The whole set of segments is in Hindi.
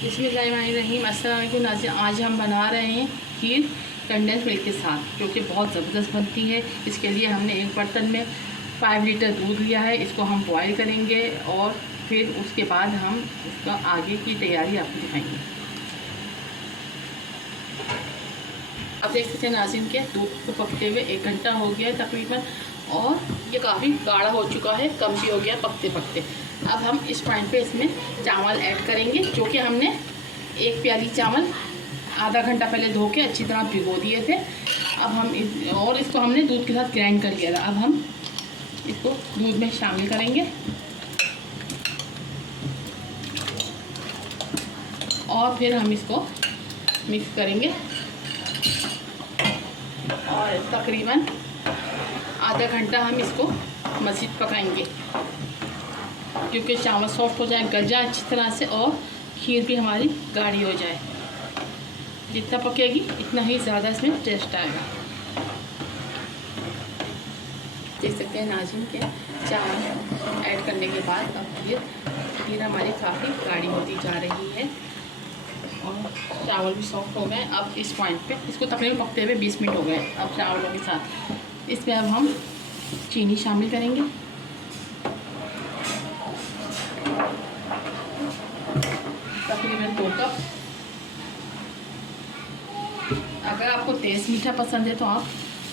बिस्मिल्लाहिर्रहमानिर्रहीम। अस्सलाम वालेकुम नाज़रीन। आज हम बना रहे हैं खीर कंडेंस मिल्क के साथ, जो कि बहुत ज़बरदस्त बनती है। इसके लिए हमने एक बर्तन में 5 लीटर दूध लिया है। इसको हम बॉयल करेंगे और फिर उसके बाद हम इसका आगे की तैयारी आपको दिखाएंगे। अब देख सकते हैं नाज़रीन के दूध को पकते हुए 1 घंटा हो गया है तकरीबन, और ये काफ़ी गाढ़ा हो चुका है, कम भी हो गया पकते पकते। अब हम इस पॉइंट पे इसमें चावल ऐड करेंगे, जो कि हमने 1 प्याली चावल आधा घंटा पहले धो के अच्छी तरह भिगो दिए थे। अब हम इसको हमने दूध के साथ ग्राइंड कर लिया था। अब हम इसको दूध में शामिल करेंगे और फिर हम इसको मिक्स करेंगे और तकरीबन आधा घंटा हम इसको मज़ीद पकाएंगे, क्योंकि चावल सॉफ्ट हो जाए, गल जाए अच्छी तरह से, और खीर भी हमारी गाढ़ी हो जाए। जितना पकेगी इतना ही ज़्यादा इसमें टेस्ट आएगा। देख सकते हैं नाज़रीन के चावल ऐड करने के बाद अब ये खीर हमारी काफ़ी गाढ़ी होती जा रही है और चावल भी सॉफ्ट हो गए। अब इस पॉइंट पे इसको तकरीबन पकते हुए 20 मिनट हो गए। अब चावलों के साथ इसमें अब हम चीनी शामिल करेंगे। तकरीबन 2 कप। अगर आपको तेज़ मीठा पसंद है तो आप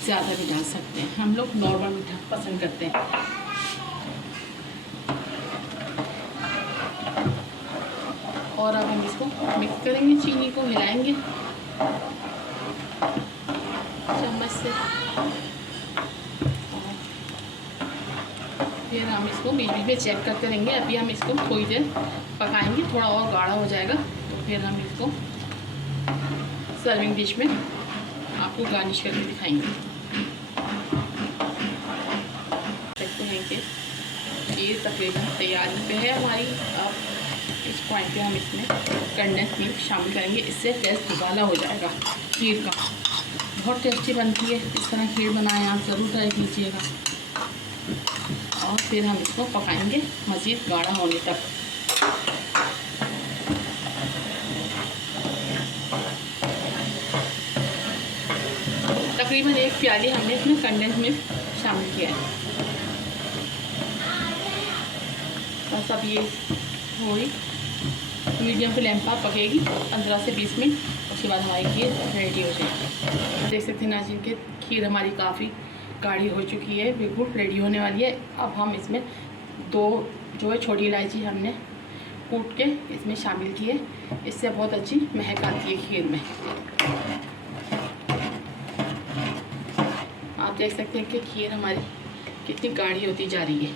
ज़्यादा भी डाल सकते हैं। हम लोग नॉर्मल मीठा पसंद करते हैं। और अब हम इसको मिक्स करेंगे, चीनी को हिलाएंगे चम्मच से। फिर हम इसको बीच बीच में चेक करते रहेंगे। अभी हम इसको थोड़ी देर पकाएंगे, थोड़ा और गाढ़ा हो जाएगा तो फिर हम इसको सर्विंग डिश में आपको गार्निश करके दिखाएंगे। देखते हैं कि खीर तकरीबन तैयारी पे है हमारी। अब इस पॉइंट पे हम इसमें कंडेंस मिल्क शामिल करेंगे। इससे टेस्ट दुबाला हो जाएगा खीर का। बहुत टेस्टी बनती है। इस तरह खीर बनाएं आप, ज़रूर ट्राई कीजिएगा। और फिर हम इसको पकाएंगे मज़ीद गाढ़ा होने तक। तकरीबन 1 प्याली हमने इसमें कंडेंस मिल्क शामिल किया है। बस अब ये थोड़ी मीडियम फ्लेम पर पकेगी 15 से 20 मिनट। उसके बाद हमारी खीर रेडी हो जाएगी। देख सकते हैं नाज़रीन के खीर हमारी काफ़ी गाढ़ी हो चुकी है, बिल्कुल रेडी होने वाली है। अब हम इसमें 2 जो है छोटी इलायची हमने कूट के इसमें शामिल की है। इससे बहुत अच्छी महक आती है खीर में। आप देख सकते हैं कि खीर हमारी कितनी गाढ़ी होती जा रही है।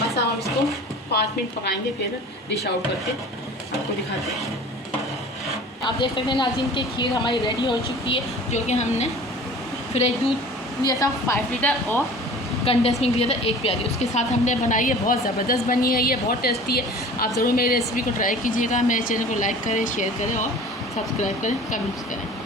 बस हम इसको 5 मिनट पकाएंगे, फिर डिश आउट करके आपको दिखाते हैं। आप देख सकते हैं नाज़रीन की खीर हमारी रेडी हो चुकी है, जो कि हमने फ्रेश दूध लिया था 5 लीटर और कंडेंस मिल्क लिया था 1 प्याली, उसके साथ हमने बनाई है। बहुत ज़बरदस्त बनी है, ये बहुत टेस्टी है। आप ज़रूर मेरी रेसिपी को ट्राई कीजिएगा। मेरे चैनल को लाइक करें, शेयर करें और सब्सक्राइब करें, कमेंट्स करें।